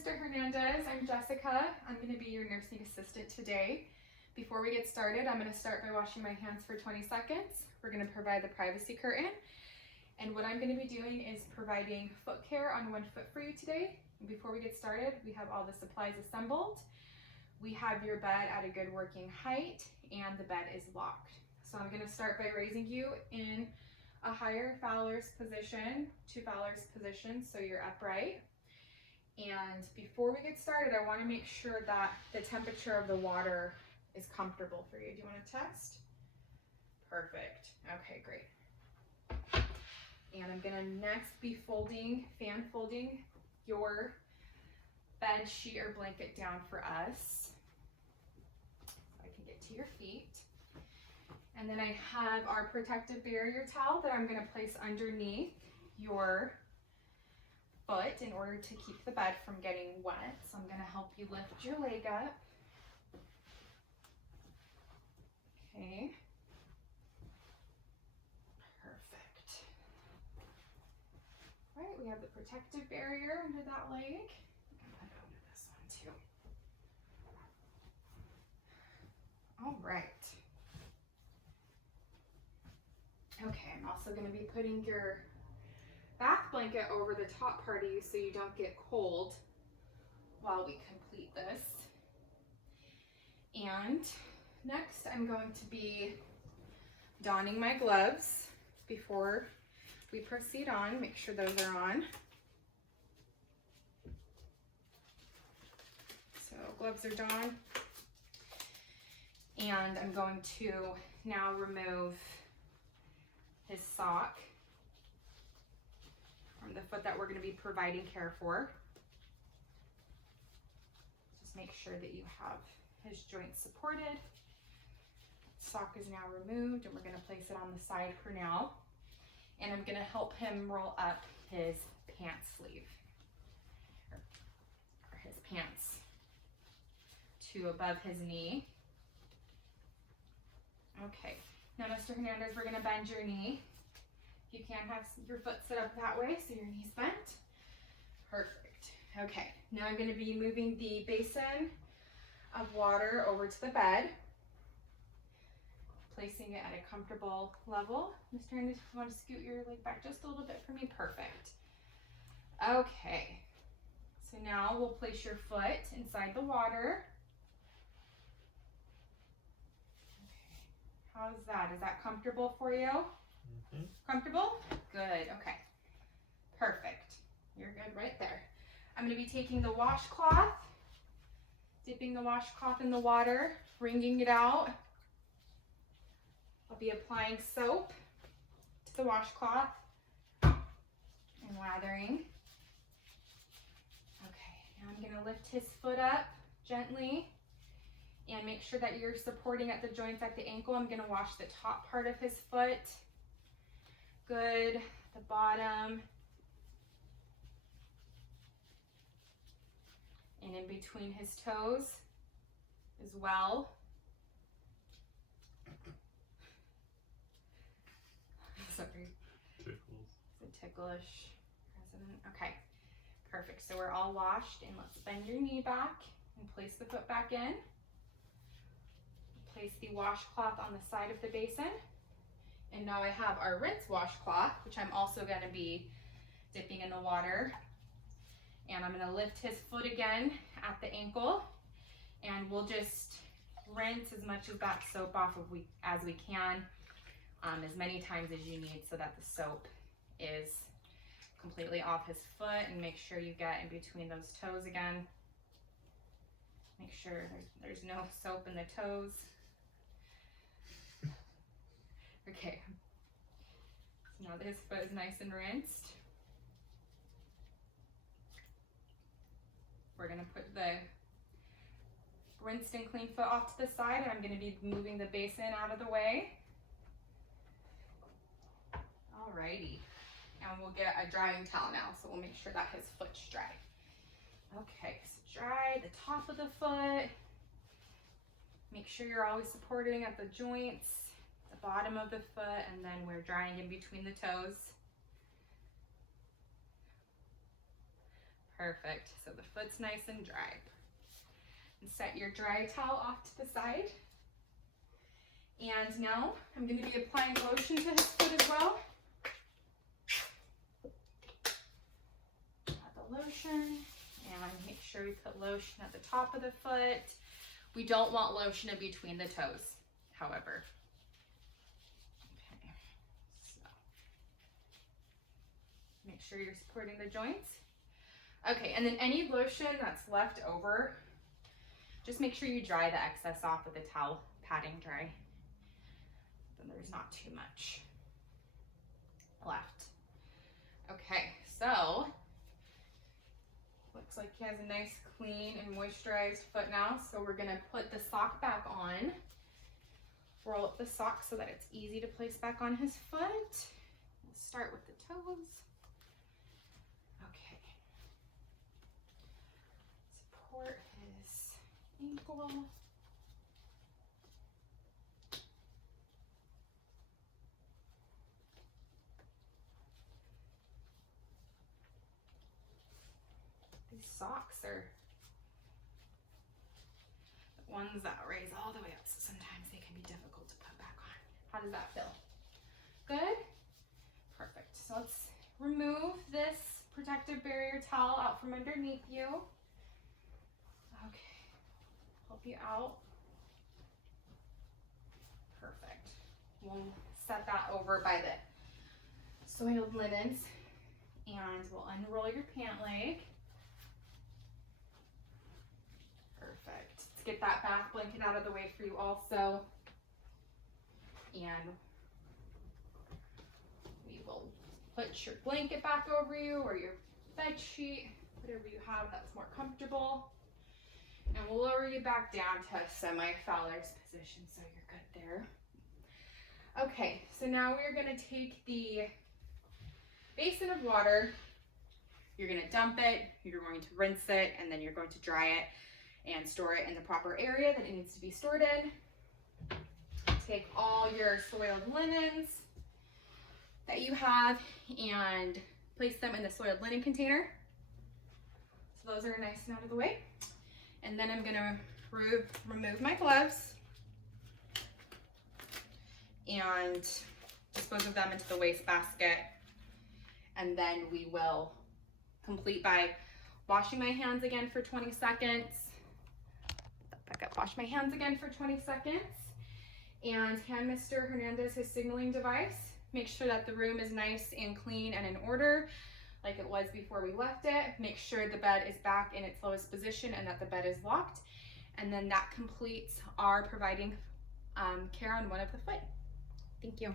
Mr. Hernandez. I'm Jessica. I'm going to be your nursing assistant today. Before we get started, I'm going to start by washing my hands for 20 seconds. We're going to provide the privacy curtain. And what I'm going to be doing is providing foot care on one foot for you today. And before we get started, we have all the supplies assembled. We have your bed at a good working height and the bed is locked. So I'm going to start by raising you in a higher Fowler's position, to Fowler's position, so you're upright. And before we get started, I want to make sure that the temperature of the water is comfortable for you. Do you want to test? Perfect. Okay, great. And I'm going to next be fan folding your bed sheet or blanket down for us, so I can get to your feet. And then I have our protective barrier towel that I'm going to place underneath your foot in order to keep the bed from getting wet. So I'm going to help you lift your leg up. Okay. Perfect. All right, we have the protective barrier under that leg. I'm going to put it under this one too. All right. Okay, I'm also going to be putting your bath blanket over the top part of you so you don't get cold while we complete this. And next I'm going to be donning my gloves before we proceed on. Make sure those are on. So gloves are donned. And I'm going to now remove his sock from the foot that we're going to be providing care for. Just make sure that you have his joints supported. Sock is now removed and we're going to place it on the side for now. And I'm going to help him roll up his pant sleeve, or his pants, to above his knee. Okay. Now, Mr. Hernandez, we're going to bend your knee. You can have your foot set up that way so your knee's bent. Perfect. Okay, now I'm going to be moving the basin of water over to the bed, placing it at a comfortable level. Mr. Hernandez, if you want to scoot your leg back just a little bit for me, perfect. Okay, so now we'll place your foot inside the water. How's that? Is that comfortable for you? Mm-hmm. Comfortable? Good. Okay. Perfect. You're good right there. I'm going to be taking the washcloth, dipping the washcloth in the water, wringing it out. I'll be applying soap to the washcloth and lathering. Okay. Now I'm going to lift his foot up gently. And make sure that you're supporting at the joints at the ankle. I'm going to wash the top part of his foot. Good. The bottom. And in between his toes as well. Sorry. Tickles. It's a ticklish resident. Okay. Perfect. So we're all washed. And let's bend your knee back and place the foot back in. Place the washcloth on the side of the basin. And now I have our rinse washcloth, which I'm also going to be dipping in the water. And I'm going to lift his foot again at the ankle. And we'll just rinse as much of that soap off as we can, as many times as you need so that the soap is completely off his foot. And make sure you get in between those toes again. Make sure there's no soap in the toes. Okay, so now that his foot is nice and rinsed, we're going to put the rinsed and clean foot off to the side, and I'm going to be moving the basin out of the way. Alrighty, and we'll get a drying towel now, so we'll make sure that his foot's dry. Okay, so dry the top of the foot. Make sure you're always supporting at the joints, the bottom of the foot, and then we're drying in between the toes. Perfect. So the foot's nice and dry. And set your dry towel off to the side. And now I'm going to be applying lotion to his foot as well. Add the lotion, and make sure we put lotion at the top of the foot. We don't want lotion in between the toes, however. Okay, so make sure you're supporting the joints. Okay, and then any lotion that's left over, just make sure you dry the excess off with the towel, patting dry. Then there's not too much left. Okay, so looks like he has a nice, clean, and moisturized foot now. So we're gonna put the sock back on. Roll up the sock so that it's easy to place back on his foot. We'll start with the toes. Okay. Support his ankle. These socks are the ones that raise all the way up, so sometimes they can be difficult to put back on. How does that feel? Good? Perfect. So let's remove this protective barrier towel out from underneath you. Okay. Help you out. Perfect. We'll set that over by the soiled linens, and we'll unroll your pant leg. Perfect. Let's get that back blanket out of the way for you also. And we will put your blanket back over you, or your bed sheet, whatever you have that's more comfortable. And we'll lower you back down to semi-Fowler's position so you're good there. Okay, so now we're gonna take the basin of water. You're gonna dump it, you're going to rinse it, and then you're going to dry it and store it in the proper area that it needs to be stored in. Take all your soiled linens that you have and place them in the soiled linen container. So those are nice and out of the way. And then I'm gonna remove my gloves and dispose of them into the wastebasket. And then we will complete by washing my hands again for 20 seconds. Back up, wash my hands again for 20 seconds. And hand Mr. Hernandez his signaling device. Make sure that the room is nice and clean and in order, like it was before we left it. Make sure the bed is back in its lowest position and that the bed is locked. And then that completes our providing care on one of the foot. Thank you.